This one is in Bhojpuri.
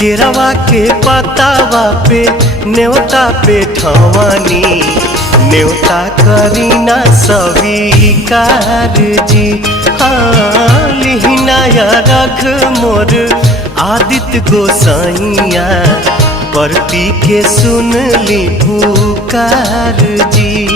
केरवा के पतावा पे न्योता पे ठवानी, न्योता करीना स्वीकार जी। हाँ लिहिनाया रख मोर आदित्य गोसाइया, परती के सुन ली पुकार जी।